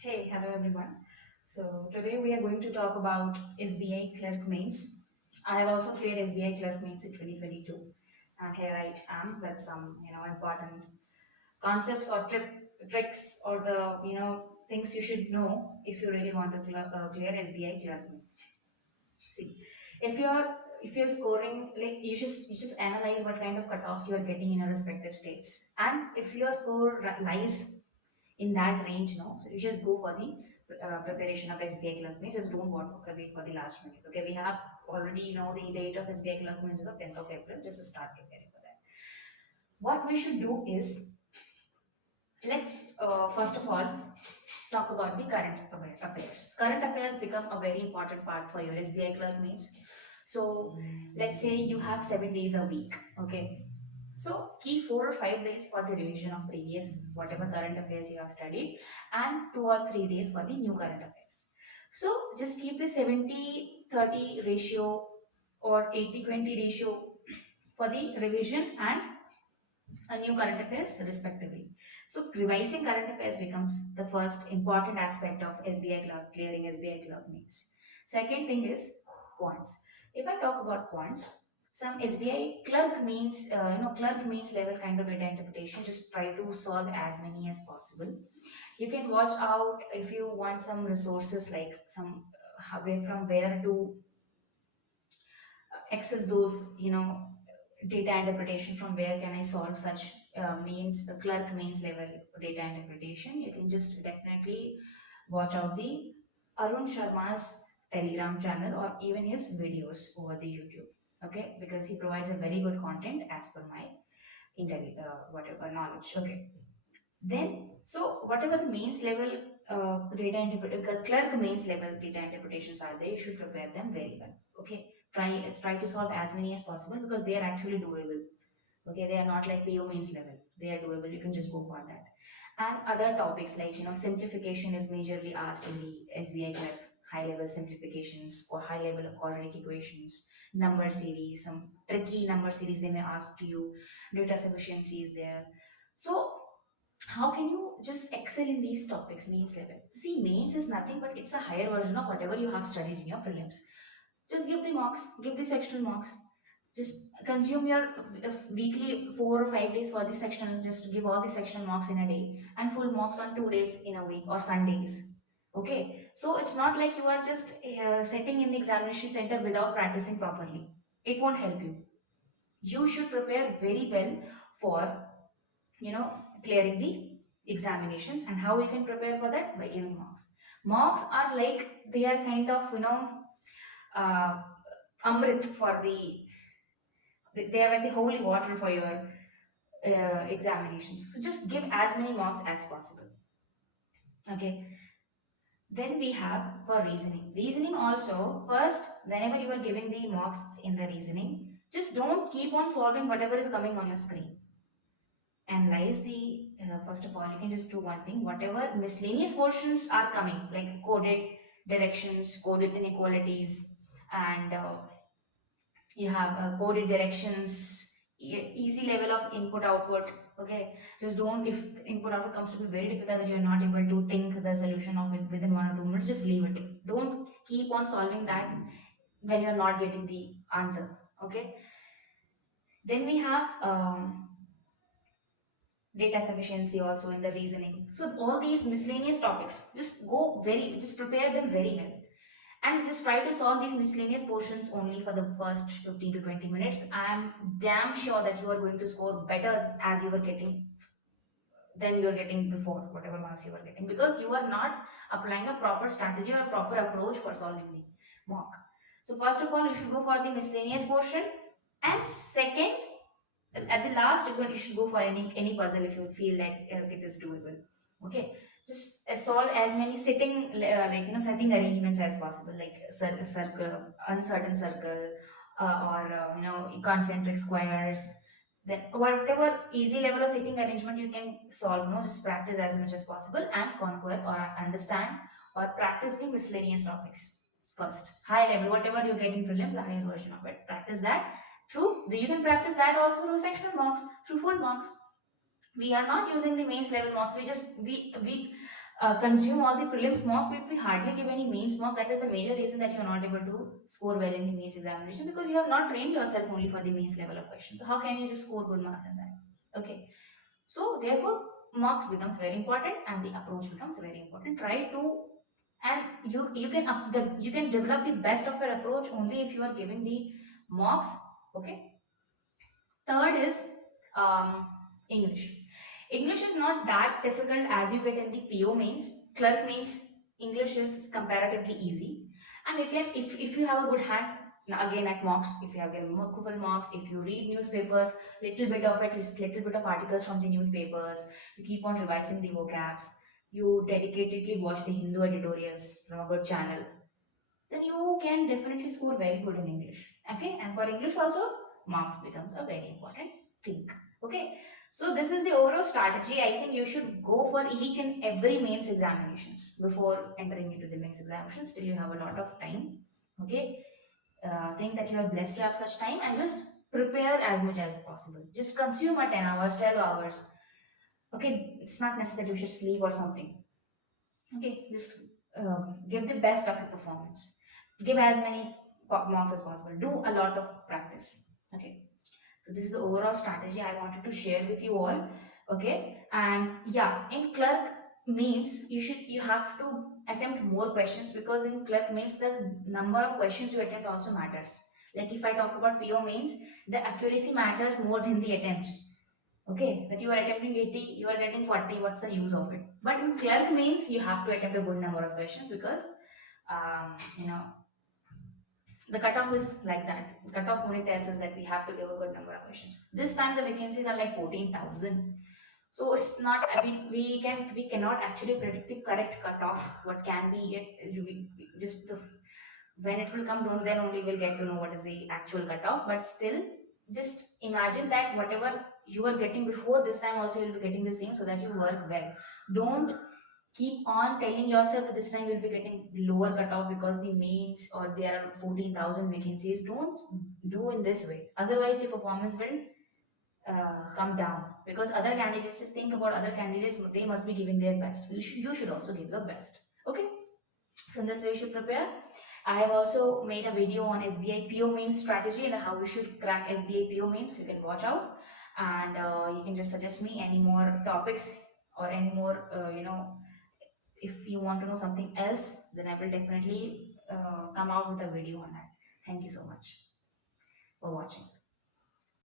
Hey, hello everyone. So today we are going to talk about SBI Clerk Mains. I have also cleared SBI Clerk Mains in 2022, and here I am with some important concepts or tricks or the things you should know if you really want to clear SBI Clerk Mains. See, if you're scoring, like you just analyze what kind of cutoffs you are getting in your respective states, and if your score lies in that range, no. So you just go for the preparation of SBI Clerk Means. Just don't wait for the last minute. Okay, we have already the date of SBI Clerk Means is the 10th of April. Just to start preparing for that. What we should do is let's first of all talk about the current affairs. Current affairs become a very important part for your SBI Clerk Means. So let's say you have 7 days a week. Okay, so keep 4 or 5 days for the revision of previous whatever current affairs you have studied and 2 or 3 days for the new current affairs. So just keep the 70-30 ratio or 80-20 ratio for the revision and a new current affairs respectively. So revising current affairs becomes the first important aspect of SBI clerk clearing SBI clerk means. Second thing is quants. If I talk about quants, some SBI clerk means clerk means level kind of data interpretation. Just try to solve as many as possible. You can watch out if you want some resources like some way from where to access those data interpretation, from where can I solve such means clerk means level data interpretation. You can just definitely watch out the Arun Sharma's Telegram channel or even his videos over the YouTube. Okay, because he provides a very good content as per my whatever knowledge. Okay, then, so whatever the mains level clerk mains level data interpretations are there, you should prepare them very well. Okay, try to solve as many as possible because they are actually doable. Okay, they are not like PO mains level. They are doable. You can just go for that. And other topics like simplification is majorly asked in the SBI clerk. High level simplifications or high level of quadratic equations, number series, some tricky number series they may ask to you. Data sufficiency is there. So how can you just excel in these topics mains level? See, mains is nothing but it's a higher version of whatever you have studied in your prelims. Just give the marks, give the sectional marks, just consume your weekly 4 or 5 days for the sectional, just give all the sectional marks in a day and full marks on 2 days in a week or Sundays. Okay, so it's not like you are just sitting in the examination center without practicing properly. It won't help you. You should prepare very well for clearing the examinations. And how you can prepare for that? By giving marks. Marks are like, they are kind of uh, amrit for they are like the holy water for your examinations. So just give as many marks as possible. Okay, then we have for reasoning also. First, whenever you are giving the marks in the reasoning, just don't keep on solving whatever is coming on your screen. Analyze the first of all, you can just do one thing. Whatever miscellaneous portions are coming, like coded directions, coded inequalities, and you have coded directions, easy level of input output. Okay, just don't, if the input output comes to be very difficult that you're not able to think the solution of it within 1 or 2 minutes, just leave it. Don't keep on solving that when you're not getting the answer. Okay, then we have data sufficiency also in the reasoning. So all these miscellaneous topics, just prepare them very well. And just try to solve these miscellaneous portions only for the first 15 to 20 minutes. I'm damn sure that you are going to score better as you were getting than you are getting before, whatever marks you are getting, because you are not applying a proper strategy or proper approach for solving the mock. So first of all, you should go for the miscellaneous portion. And second, at the last you should go for any puzzle if you feel like it is doable. Okay, just solve as many sitting setting arrangements as possible, like circle, uncertain circle, or concentric squares. Then whatever easy level of sitting arrangement you can solve, no, just practice as much as possible and conquer or understand or practice the miscellaneous topics first. High level, whatever you get in prelims, the higher version of it, practice that. You can practice that also through sectional marks, through full marks. We are not using the mains level marks. We consume all the prelims mock, but we hardly give any mains mock. That is the major reason that you are not able to score well in the mains examination, because you have not trained yourself only for the mains level of questions. So how can you just score good marks in that? Okay. So therefore, marks becomes very important and the approach becomes very important. Try to, and you can you can develop the best of your approach only if you are giving the marks. Okay. Third is English. English is not that difficult as you get in the PO mains. Clerk mains English is comparatively easy, and you can, if you have a good hand. Now again at mocks, if you have given full marks, if you read newspapers, little bit of it is little bit of articles from the newspapers, you keep on revising the vocabs, you dedicatedly watch the Hindu editorials from a good channel, then you can definitely score very good in English. Okay, and for English also, marks becomes a very important thing. Okay, so this is the overall strategy. I think you should go for each and every mains examinations before entering into the mains examinations. Still, you have a lot of time. Okay, think that you are blessed to have such time, and just prepare as much as possible. Just consume a 10 hours, 12 hours. Okay, it's not necessary that you should sleep or something. Okay, just give the best of your performance. Give as many marks as possible. Do a lot of practice. Okay, so this is the overall strategy I wanted to share with you all. Okay, and yeah, in clerk means you have to attempt more questions, because in clerk means the number of questions you attempt also matters. Like if I talk about PO means, the accuracy matters more than the attempts. Okay, that you are attempting 80, you are getting 40, what's the use of it? But in clerk means you have to attempt a good number of questions, because you know, the cutoff is like that. The cutoff only tells us that we have to give a good number of questions. This time the vacancies are like 14,000. So it's not, I mean, we cannot actually predict the correct cutoff, what can be it. Just the, when it will come down, then only we'll get to know what is the actual cutoff. But still, just imagine that whatever you were getting before, this time also you'll be getting the same, so that you work well. Don't keep on telling yourself that this time you'll be getting lower cutoff because the mains or there are 14,000 vacancies. Don't do in this way, otherwise your performance will come down, because other candidates, just think about other candidates, they must be giving their best. You should also give your best. Okay, so in this way you should prepare. I have also made a video on SBI PO mains strategy and how you should crack SBI PO mains. You can watch out, and you can just suggest me any more topics or any more, if you want to know something else, then I will definitely come out with a video on that. Thank you so much for watching.